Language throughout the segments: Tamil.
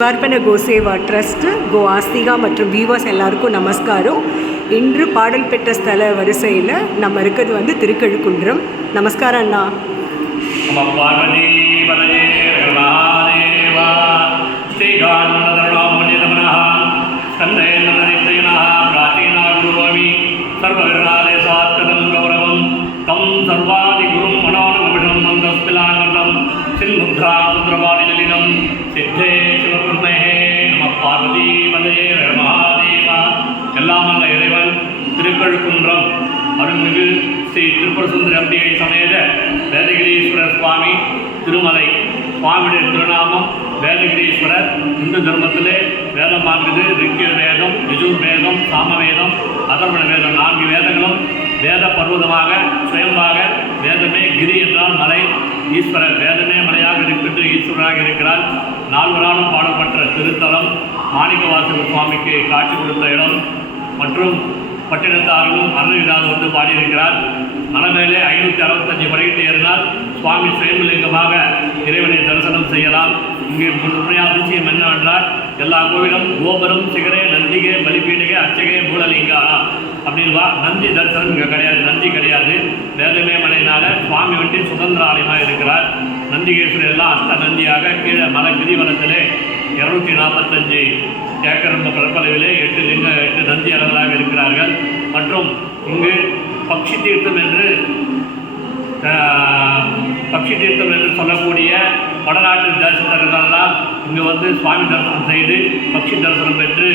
பார்ப்பன கோசேவா ட்ரஸ்ட் கோ ஆஸ்திகா மற்றும் வீவர்ஸ் எல்லாருக்கும் நமஸ்காரம். இன்று பாடல் பெற்ற ஸ்தல வரிசையில் நம்ம இருக்கிறது வந்து திருக்கழுக்குன்றம். நமஸ்காரம் அண்ணா. சர்வாதி குரும் மனோனமிடம் மந்தஸ்பிலாங்கதம் சின்முத்ரா புத்திரவாணி நலினம் சித்தே திருக்கழுக்குன்றம் அருள்மிகு ஸ்ரீ திருப்பரசுந்தர அம்பிகை சமேத வேதகிரீஸ்வரர் சுவாமி திருமலை. சுவாமியுடைய திருநாமம் வேதகிரீஸ்வரர். இந்து தர்மத்திலே வேதம் வாங்குது ரிக்கிய வேதம் யஜுர் வேதம் சாம வேதம் வேதம் நான்கு வேதங்களும் வேத பர்வதமாக சுயம்பாக வேதமே கிரி என்றால் மலை. ஈஸ்வரர் வேதமே மலையாக இருக்கின்ற ஈஸ்வரராக இருக்கிறார். நால்வராலும் பாடப்பட்ட திருத்தலம் மாணிக்கவாசகர் சுவாமிக்கு காட்சி கொடுத்த இடம். மற்றும் பட்டினத்தாரனும் அருள்நாதர் வந்து பாடியிருக்கிறார். மனமேலே ஐநூற்றி அறுபத்தஞ்சு படிக்கிட்டு ஏறினால் சுவாமி சுயம்பலிங்கமாக இறைவனை தரிசனம் செய்யலாம். இங்கே முழுமையாக அதிசயம் என்னவென்றால் எல்லா கோவிலும் கோபுரம் சிகரே நந்திகே பலிபீடகே அர்ச்சகே மூலலிங்கானா அப்படின்வா நந்தி தரிசனம் இங்கே கிடையாது. நந்தி கிடையாது. வேதமே மலையினால சுவாமி வண்டி சுதந்திர ஆலயமாக இருக்கிறார். நந்திகேஸ்வரர் எல்லாம் அஷ்ட நந்தியாக கீழே மலை கிரிவலத்திலே இருநூத்தி நாற்பத்தஞ்சு ஏக்கர் பரப்பளவிலே எட்டு லிங்க எட்டு நந்தி அளவலாக இருக்கிறார்கள். மற்றும் இங்கு பக்ஷி தீர்த்தம் என்று பக்ஷி தீர்த்தம் என்று சொல்லக்கூடிய வடநாட்டு தேசத்தர்களெல்லாம் இங்கே வந்து சுவாமி தரிசனம் செய்து பக்ஷி தரிசனம் பெற்று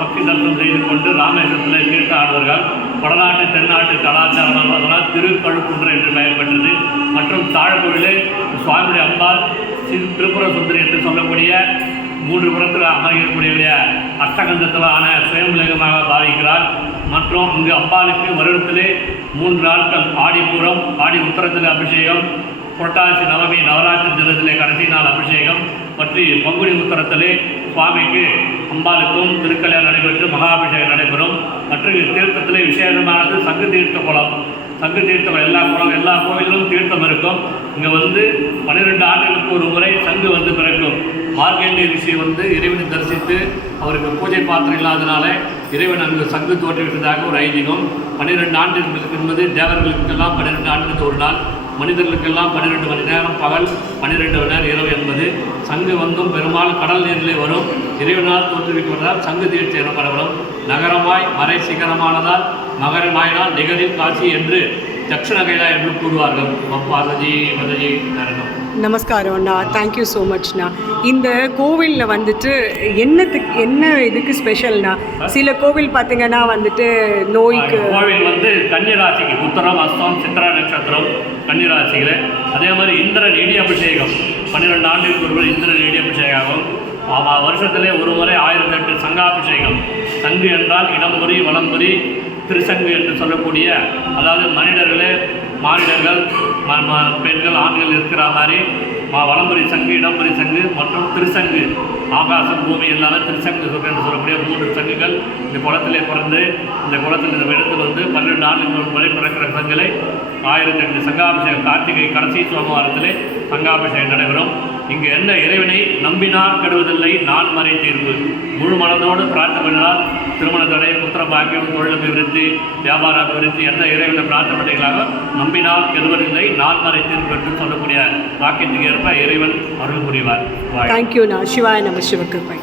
பக்ஷி தரிசனம் செய்து கொண்டு ராமேஸ்வரத்தில் தீர்த்த ஆடுவார்கள் வடநாட்டு தென்னாட்டு கலாச்சாரம் அதனால் திருக்கழுக்குன்ற என்று பெயர் பெற்றது. மற்றும் தாழ்கோவிலே சுவாமியுடைய அம்பாள் சிறு திரிபுர சுந்தரி என்று சொல்லக்கூடிய மூன்று புறத்தில் அமைக்கக்கூடிய அஷ்டகந்தத்தில் ஆன சுயம்பலிங்கமாக பாவிக்கிறார். மற்றும் இங்கு அம்பாளுக்கு வருடத்திலே மூன்று நாட்கள் ஆடிப்பூரம் ஆடி உத்தரத்தில் அபிஷேகம் புரட்டாசி நவமி நவராத்திரி தினத்திலே கடைசி நாள் அபிஷேகம் பற்றி பங்குனி உத்தரத்திலே சுவாமிக்கு அம்பாளுக்கும் திருக்கல்யாணம் நடைபெற்று மகாபிஷேகம் நடைபெறும். மற்றும் தீர்த்தத்திலே விசேஷமானது சங்கு தீர்த்த குளம். சங்கு தீர்த்தம் எல்லா குளம் எல்லா கோவிலும் தீர்த்தம் இருக்கும். இங்கே வந்து பன்னிரெண்டு ஆண்டுகளுக்கு ஒரு முறை சங்கு வந்து பிறக்கும். மார்க்கண்டே ரிஷி வந்து இறைவனை தரிசித்து அவருக்கு பூஜை பாத்திரம் இல்லாதனால இறைவன் அங்கு சங்கு தோற்றிவிட்டதாக ஒரு ஐதீகம். பன்னிரெண்டு ஆண்டுகளுக்கு என்பது தேவர்களுக்கெல்லாம் பன்னிரெண்டு ஆண்டுகளுக்கு ஒரு நாள். மனிதர்களுக்கெல்லாம் பன்னிரெண்டு மணி நேரம் பகல் பன்னிரெண்டு மணி நேரம் இரவு என்பது சங்கு வந்தும் பெரும்பாலும் கடல் நீரிலே வரும். இறைவனால் தோற்றுவிக்கப்பட்டதால் சங்கு தீர்ச்சி எனப்படப்படும். நகரமாய் மறை சிகரமானதால் மகரமாயினால் நிகழில் காட்சி என்று கைலா என்று கூறுவார்கள். பார்வதி மதஜி நரணம் நமஸ்காரம் அண்ணா. தேங்க்யூ ஸோ மச்ண்ணா இந்த கோவிலில் வந்துட்டு என்னத்துக்கு என்ன இதுக்கு ஸ்பெஷல்னா சில கோவில் பார்த்தீங்கன்னா வந்துட்டு நோய்க்கு கோவில் வந்து கன்னிராசிக்கு உத்தரம் அஸ்தம் சித்ரா நட்சத்திரம் கன்னிராசியில். அதே மாதிரி இந்திரன் இடி அபிஷேகம் பன்னிரெண்டு ஆண்டுகளுக்கு ஒருவர் இந்திரன் இடி அபிஷேகம் வருஷத்திலே ஒரு முறை ஆயிரத்தி எட்டு சங்காபிஷேகம். சங்கு என்றால் இடம்புரி வலம்புரி திருசங்கு என்று சொல்லக்கூடிய அதாவது மனிதர்களே மானிடர்கள் ம- ம- பெண்கள் ஆண்கள் இருக்கிற மாதிரி ம- வலம்புரி சங்கு இடம்புரி சங்கு மற்றும் திருசங்கு ஆகாசம் பூமி எல்லாமே திருச்சங்கு என்று சொல்லக்கூடிய மூன்று சங்குகள் இந்த குளத்திலே பிறந்து இந்த குளத்தில் இந்த இடத்தில் வந்து பன்னெண்டு ஆண்டுகள் முறை பிறக்கிற சங்குகளை ஆயிரத்தி எட்டு சங்காபிஷேகம் கார்த்திகை கடைசி சோமவாரத்திலே சங்காபிஷேகம் நடைபெறும். இங்கு என்ன இறைவனை நம்பினார் கெடுவதில்லை நான் மறை தீர்வு. முழு மனதோடு பிரார்த்தனை பண்ணினால் திருமண தடை புத்திர பாக்கியம் தொழில் அபிவிருத்தி வியாபார அபிவிருத்தி என்ன இறைவனை பிரார்த்தனை நம்பினால் கெடுவதில்லை நான் மறை தீர்வு என்று சொல்லக்கூடிய வாக்கியத்துக்கு ஏற்ப இறைவன் அருள் புரிவார். தேங்க்யூ நான் சிவாய நம சிவகிருப்பை